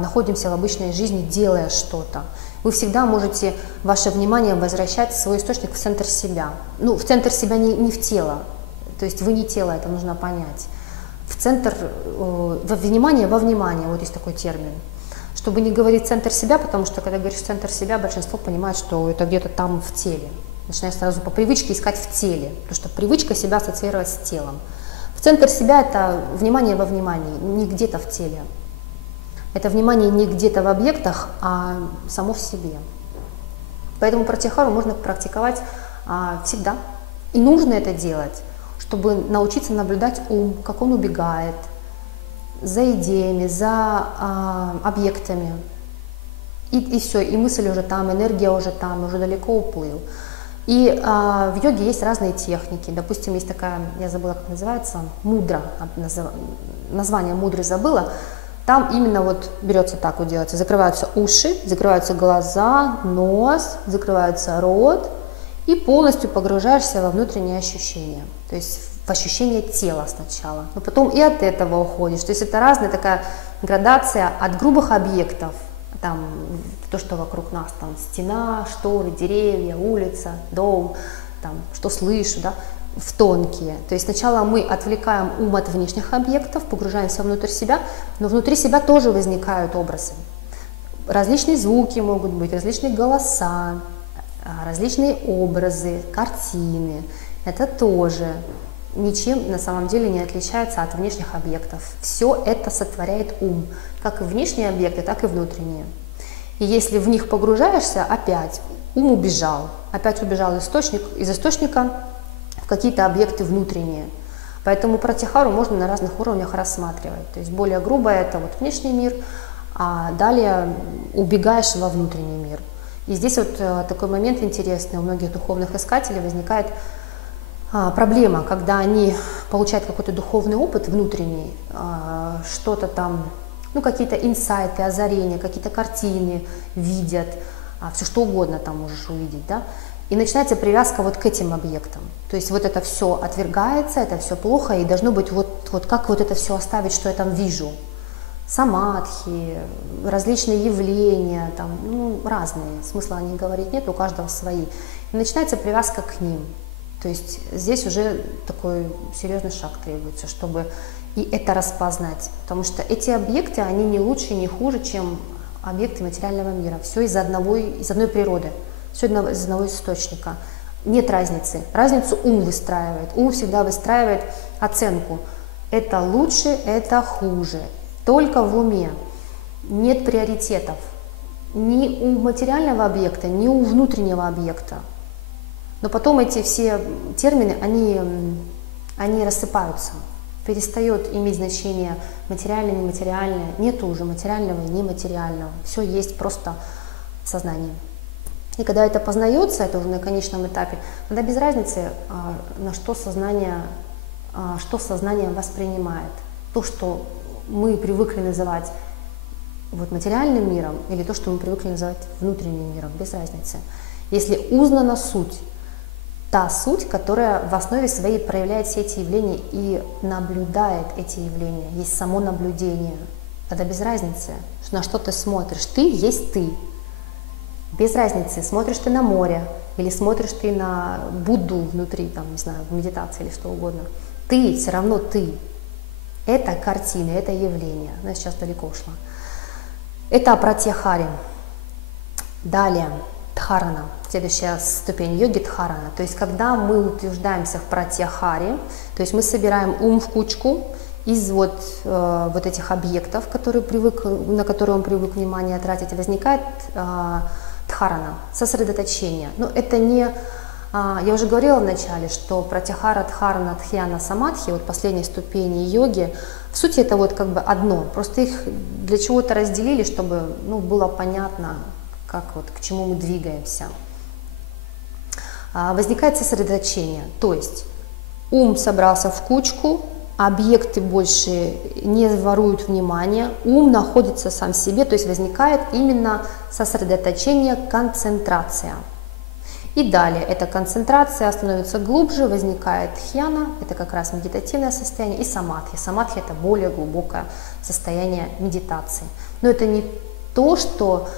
находимся в обычной жизни, делая что-то. Вы всегда можете ваше внимание возвращать в свой источник, в центр себя. Ну, в центр себя не в тело, то есть вы не тело, это нужно понять. В центр, во внимание, вот есть такой термин. Чтобы не говорить центр себя, потому что когда говоришь центр себя, большинство понимает, что это где-то там в теле. Начинаешь сразу по привычке искать в теле, потому что привычка себя ассоциировать с телом. В центр себя это внимание во внимании, не где-то в теле. Это внимание не где-то в объектах, а само в себе. Поэтому пратихару можно практиковать всегда. И нужно это делать, чтобы научиться наблюдать ум, как он убегает за идеями, за объектами. И все, и мысль уже там, энергия уже там, уже далеко уплыл. И в йоге есть разные техники. Допустим, есть такая, я забыла, как называется, мудра, название мудры забыла. Там именно вот берется так вот делается, закрываются уши, закрываются глаза, нос, закрывается рот, и полностью погружаешься во внутренние ощущения. То есть в ощущение тела сначала, но потом и от этого уходишь. То есть это разная такая градация от грубых объектов, там то, что вокруг нас, там стена, шторы, деревья, улица, дом, там что слышу, да, в тонкие. То есть сначала мы отвлекаем ум от внешних объектов, погружаемся внутрь себя, но внутри себя тоже возникают образы. Различные звуки могут быть, различные голоса, различные образы, картины. Это тоже ничем на самом деле не отличается от внешних объектов. Все это сотворяет ум, как и внешние объекты, так и внутренние. И если в них погружаешься, опять ум убежал, опять убежал из источника в какие-то объекты внутренние. Поэтому пратихару можно на разных уровнях рассматривать. То есть более грубо это вот внешний мир, а далее убегаешь во внутренний мир. И здесь вот такой момент интересный, у многих духовных искателей возникает проблема, когда они получают какой-то духовный опыт внутренний, что-то там, ну какие-то инсайты, озарения, какие-то картины видят, все что угодно там можешь увидеть, да, и начинается привязка вот к этим объектам. То есть вот это все отвергается, это все плохо, и должно быть вот как вот это все оставить, что я там вижу. Самадхи, различные явления, там, ну, разные, смысла о них говорить нет, у каждого свои. И начинается привязка к ним. То есть здесь уже такой серьезный шаг требуется, чтобы и это распознать. Потому что эти объекты, они не лучше, не хуже, чем объекты материального мира. Все из одной природы, все из одного источника. Нет разницы. Разницу ум выстраивает. Ум всегда выстраивает оценку. Это лучше, это хуже. Только в уме. Нет приоритетов. Ни у материального объекта, ни у внутреннего объекта. Но потом эти все термины, они рассыпаются. Перестает иметь значение материальное, нематериальное. Нету уже материального и нематериального. Все есть просто сознание. И когда это познается, это уже на конечном этапе, тогда без разницы, на что сознание воспринимает. То, что мы привыкли называть вот материальным миром, или то, что мы привыкли называть внутренним миром, без разницы. Если узнана суть, та суть, которая в основе своей проявляет все эти явления и наблюдает эти явления, есть само наблюдение, тогда без разницы, на что ты смотришь. Ты есть ты. Без разницы, смотришь ты на море, или смотришь ты на Будду внутри, там, не знаю, в медитации или что угодно. Ты, все равно ты. Это картина, это явление. Я сейчас далеко ушла. Это пратьяхари. Далее, дхарана. Следующая ступень йоги — дхарана. То есть, когда мы утверждаемся в пратьяхаре, то есть мы собираем ум в кучку из вот этих объектов, на которые он привык внимание тратить, возникает дхарана, сосредоточение. Но это не... Я уже говорила в начале, что пратьяхара, дхарана, дхьяна, самадхи, вот последние ступени йоги, в сути это вот как бы одно, просто их для чего-то разделили, чтобы было понятно, как вот, к чему мы двигаемся. Возникает сосредоточение, то есть ум собрался в кучку, объекты больше не воруют внимание, ум находится сам в себе, то есть возникает именно сосредоточение, концентрация. И далее эта концентрация становится глубже, возникает дхьяна, это как раз медитативное состояние, и самадхи. Самадхи — это более глубокое состояние медитации. Но это не то, что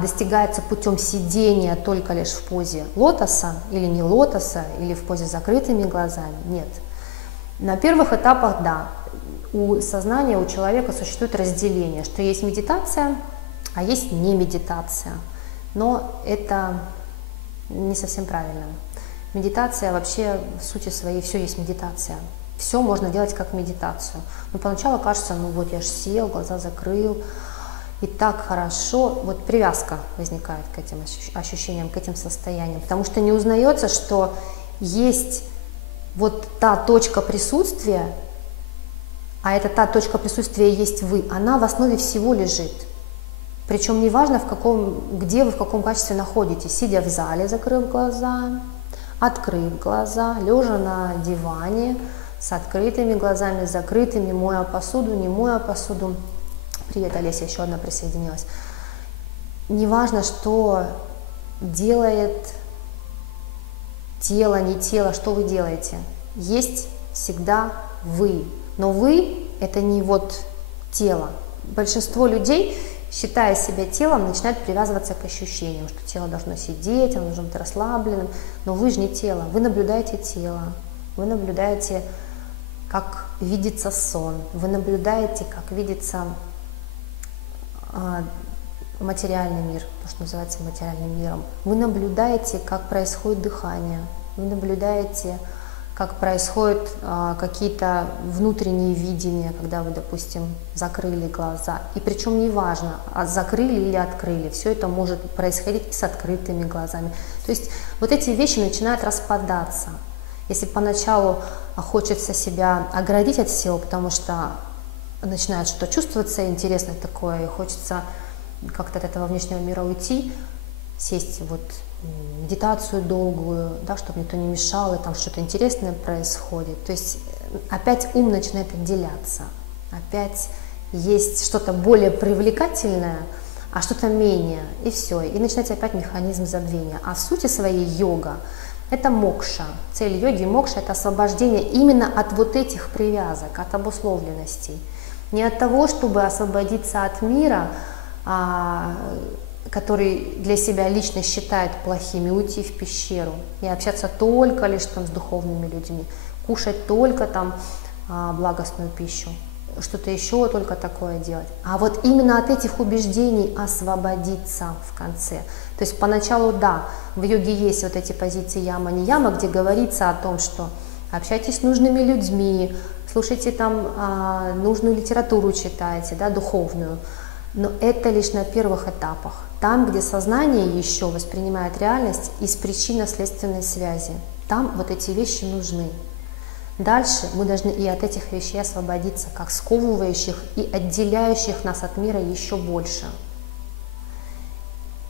достигается путем сидения только лишь в позе лотоса, или не лотоса, или в позе с закрытыми глазами. Нет. На первых этапах, да, у сознания, у человека существует разделение, что есть медитация, а есть не медитация. Но это не совсем правильно. Медитация вообще в сути своей, все есть медитация. Все можно делать как медитацию. Но поначалу кажется, ну вот я же сел, глаза закрыл, и так хорошо. Вот привязка возникает к этим ощущениям, к этим состояниям. Потому что не узнается, что есть вот та точка присутствия, а это та точка присутствия есть вы, она в основе всего лежит. Причем неважно, где вы, в каком качестве находитесь, сидя в зале, закрыв глаза, открыв глаза, лежа на диване, с открытыми глазами, закрытыми, моя посуду, не моя посуду. Привет, Олеся, еще одна присоединилась. Неважно, что делает тело, не тело, что вы делаете. Есть всегда вы. Но вы — это не вот тело. Большинство людей, считая себя телом, начинает привязываться к ощущениям, что тело должно сидеть, оно должно быть расслабленным, но вы же не тело, вы наблюдаете тело, вы наблюдаете, как видится сон, вы наблюдаете, как видится материальный мир, то, что называется материальным миром, вы наблюдаете, как происходит дыхание, вы наблюдаете, как происходят какие-то внутренние видения, когда вы, допустим, закрыли глаза. И причем неважно, закрыли или открыли, все это может происходить и с открытыми глазами. То есть вот эти вещи начинают распадаться. Если поначалу хочется себя оградить от всего, потому что начинает что-то чувствоваться интересное такое, и хочется как-то от этого внешнего мира уйти, сесть вот медитацию долгую, да, чтобы никто не мешал, и там что-то интересное происходит. То есть опять ум начинает отделяться, опять есть что-то более привлекательное, а что-то менее, и все, и начинается опять механизм забвения. А в сути своей йога – это мокша. Цель йоги мокша – это освобождение именно от вот этих привязок, от обусловленностей. Не от того, чтобы освободиться от мира, который для себя лично считает плохими, уйти в пещеру и общаться только лишь там с духовными людьми, кушать только там благостную пищу, что-то еще только такое делать. А вот именно от этих убеждений освободиться в конце. То есть поначалу, да, в йоге есть вот эти позиции яма-не-яма, где говорится о том, что общайтесь с нужными людьми, слушайте там нужную литературу, читайте, да, духовную. Но это лишь на первых этапах. Там, где сознание еще воспринимает реальность из причинно-следственной связи. Там вот эти вещи нужны. Дальше мы должны и от этих вещей освободиться, как сковывающих и отделяющих нас от мира еще больше.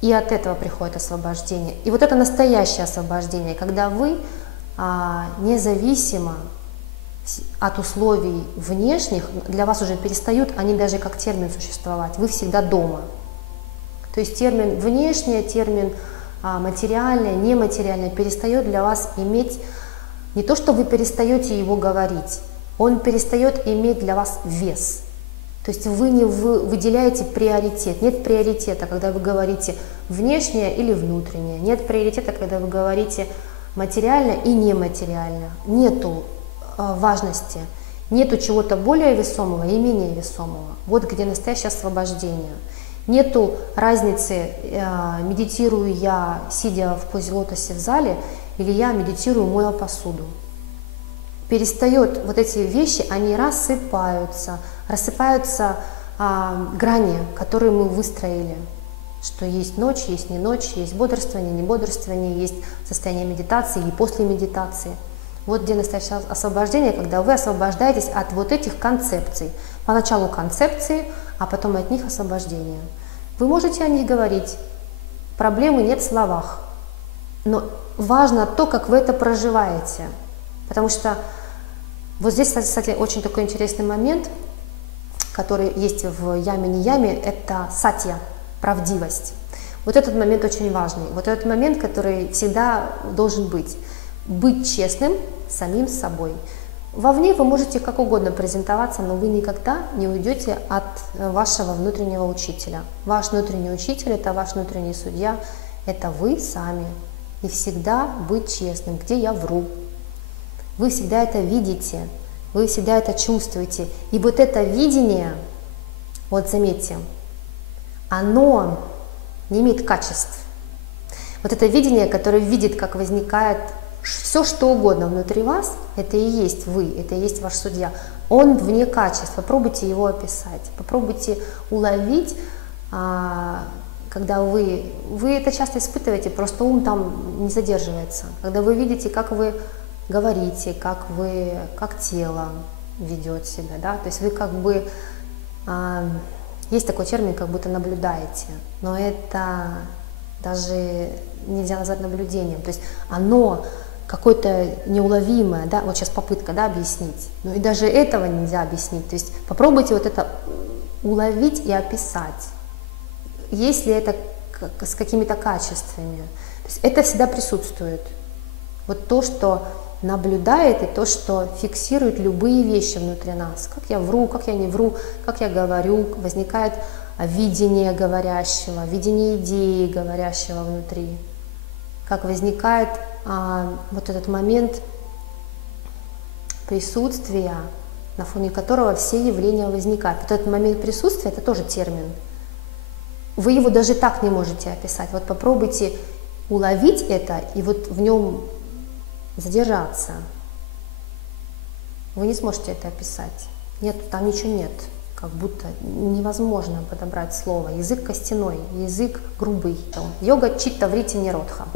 И от этого приходит освобождение. И вот это настоящее освобождение, когда вы независимо от условий внешних, для вас уже перестают они даже как термин существовать. Вы всегда дома. То есть термин внешнее, термин материальное, нематериальное перестает для вас иметь, не то, что вы перестаете его говорить, он перестает иметь для вас вес. То есть вы не выделяете приоритет. Нет приоритета, когда вы говорите внешнее или внутреннее. Нет приоритета, когда вы говорите материальное и нематериальное. Нету важности, нету чего-то более весомого и менее весомого. Вот где настоящее освобождение. Нету разницы, медитирую я, сидя в позе лотоса в зале, или я медитирую, моя посуду. Перестает вот эти вещи, они рассыпаются грани, которые мы выстроили. Что есть ночь, есть не ночь, есть бодрствование, не бодрствование, есть состояние медитации и после медитации. Вот где настоящее освобождение, когда вы освобождаетесь от вот этих концепций. Поначалу концепции, а потом от них освобождение. Вы можете о них говорить, проблемы нет в словах, но важно то, как вы это проживаете. Потому что вот здесь, кстати, очень такой интересный момент, который есть в яме-не-яме, это сатья, правдивость. Вот этот момент очень важный. Вот этот момент, который всегда должен быть. Быть честным самим собой. Вовне вы можете как угодно презентоваться, но вы никогда не уйдете от вашего внутреннего учителя. Ваш внутренний учитель – это ваш внутренний судья, это вы сами. И всегда быть честным, где я вру. Вы всегда это видите, вы всегда это чувствуете. И вот это видение, вот заметьте, оно не имеет качеств. Вот это видение, которое видит, как возникает все, что угодно внутри вас, это и есть вы, это и есть ваш судья. Он вне качеств. Попробуйте его описать, попробуйте уловить, когда вы это часто испытываете, просто ум там не задерживается. Когда вы видите, как вы говорите, как тело ведет себя, да, то есть вы как бы, есть такой термин, как будто наблюдаете, но это даже нельзя назвать наблюдением, то есть оно какое-то неуловимое, да, вот сейчас попытка, да, объяснить, но и даже этого нельзя объяснить, то есть попробуйте вот это уловить и описать, есть ли это с какими-то качествами, то есть это всегда присутствует, вот то, что наблюдает и то, что фиксирует любые вещи внутри нас, как я вру, как я не вру, как я говорю, возникает видение говорящего, видение идеи говорящего внутри, как возникает вот этот момент присутствия, на фоне которого все явления возникают. Вот этот момент присутствия – это тоже термин. Вы его даже так не можете описать. Вот попробуйте уловить это и вот в нем задержаться. Вы не сможете это описать. Нет, там ничего нет. Как будто невозможно подобрать слово. Язык костяной, язык грубый. Йога читта врити ниродха.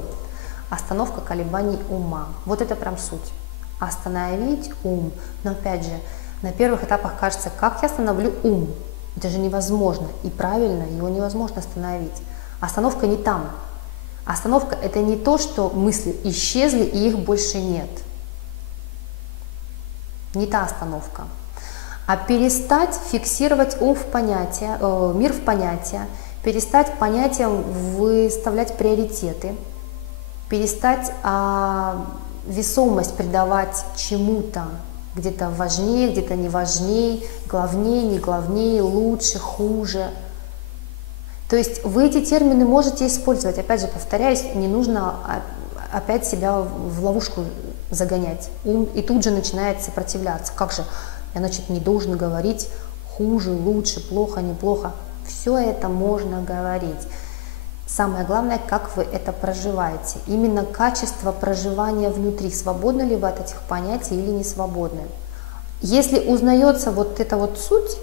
Остановка колебаний ума. Вот это прям суть. Остановить ум. Но опять же, на первых этапах кажется, как я остановлю ум? Это же невозможно. И правильно, его невозможно остановить. Остановка не там. Остановка – это не то, что мысли исчезли и их больше нет. Не та остановка. А перестать фиксировать ум в понятия, мир в понятия, перестать понятиям выставлять приоритеты, перестать весомость придавать чему-то, где-то важнее, где-то не важнее, главнее, не главнее, лучше, хуже. То есть вы эти термины можете использовать. Опять же, повторяюсь, не нужно опять себя в ловушку загонять. Ум и тут же начинает сопротивляться. Как же? Я, значит, не должен говорить хуже, лучше, плохо, неплохо. Все это можно говорить. Самое главное, как вы это проживаете. Именно качество проживания внутри. Свободны ли вы от этих понятий или не свободны. Если узнается вот эта вот суть,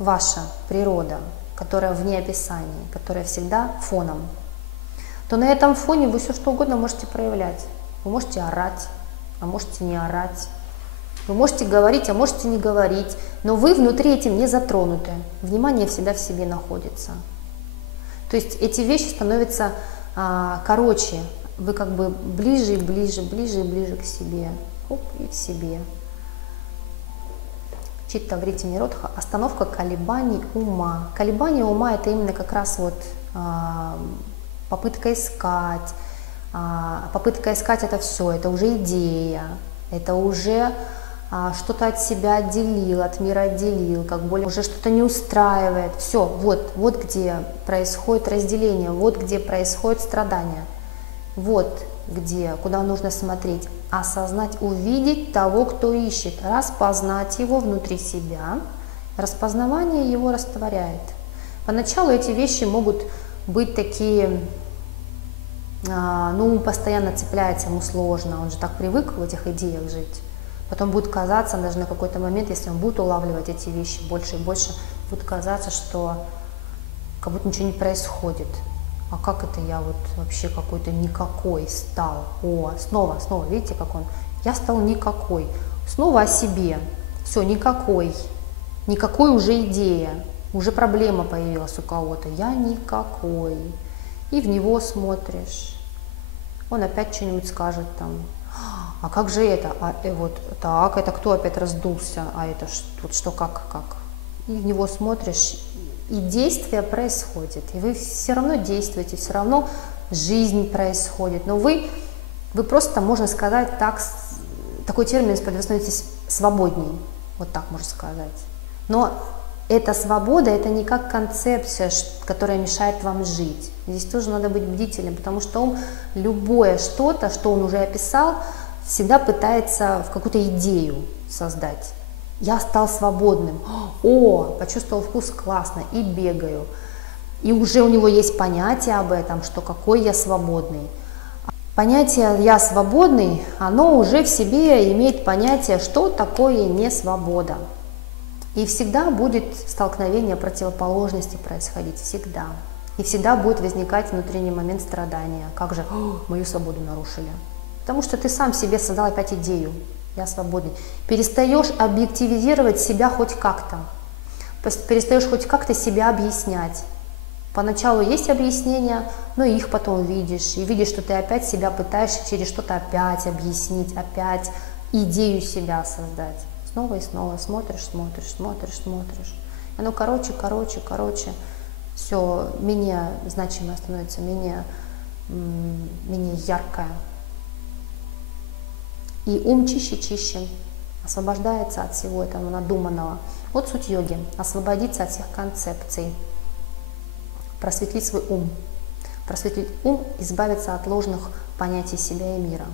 ваша природа, которая вне описания, которая всегда фоном, то на этом фоне вы все что угодно можете проявлять. Вы можете орать, а можете не орать. Вы можете говорить, а можете не говорить, но вы внутри этим не затронуты. Внимание всегда в себе находится. То есть эти вещи становятся короче. Вы как бы ближе и ближе, ближе и ближе к себе. Оп, и к себе. Читта врити ниродха, остановка колебаний ума. Колебания ума – это именно как раз вот попытка искать. Попытка искать – это все, это уже идея, это уже что-то от себя отделил, от мира отделил, как более уже что-то не устраивает. Все, вот где происходит разделение, вот где происходит страдание, вот где, куда нужно смотреть, осознать, увидеть того, кто ищет, распознать его внутри себя. Распознавание его растворяет. Поначалу эти вещи могут быть такие, ну, постоянно цепляется, ему сложно, он же так привык в этих идеях жить. Потом будет казаться, даже на какой-то момент, если он будет улавливать эти вещи больше и больше, будет казаться, что как будто ничего не происходит. А как это я вот вообще какой-то никакой стал? О, снова, видите, как он? Я стал никакой. Снова о себе. Все, никакой. Никакой уже идея. Уже проблема появилась у кого-то. Я никакой. И в него смотришь. Он опять что-нибудь скажет там. А как же это? Вот так, это кто опять раздулся? А это вот что, как? И в него смотришь, и действие происходит. И вы все равно действуете, все равно жизнь происходит. Но вы просто, можно сказать, такой термин используете, вы становитесь свободней. Вот так можно сказать. Но эта свобода, это не как концепция, которая мешает вам жить. Здесь тоже надо быть бдительным, потому что он любое что-то, что он уже описал, всегда пытается в какую-то идею создать. Я стал свободным. О, почувствовал вкус, классно, и бегаю. И уже у него есть понятие об этом, что какой я свободный. Понятие «я свободный», оно уже в себе имеет понятие, что такое несвобода. И всегда будет столкновение противоположности происходить, всегда. И всегда будет возникать внутренний момент страдания. Как же мою свободу нарушили? Потому что ты сам себе создал опять идею. Я свободный. Перестаешь объективизировать себя хоть как-то. Перестаешь хоть как-то себя объяснять. Поначалу есть объяснения, но их потом видишь. И видишь, что ты опять себя пытаешься через что-то опять объяснить, опять идею себя создать. Снова и снова смотришь. Оно короче. Все менее значимое становится, менее яркое. И ум чище, освобождается от всего этого надуманного. Вот суть йоги – освободиться от всех концепций, просветлить свой ум, избавиться от ложных понятий себя и мира.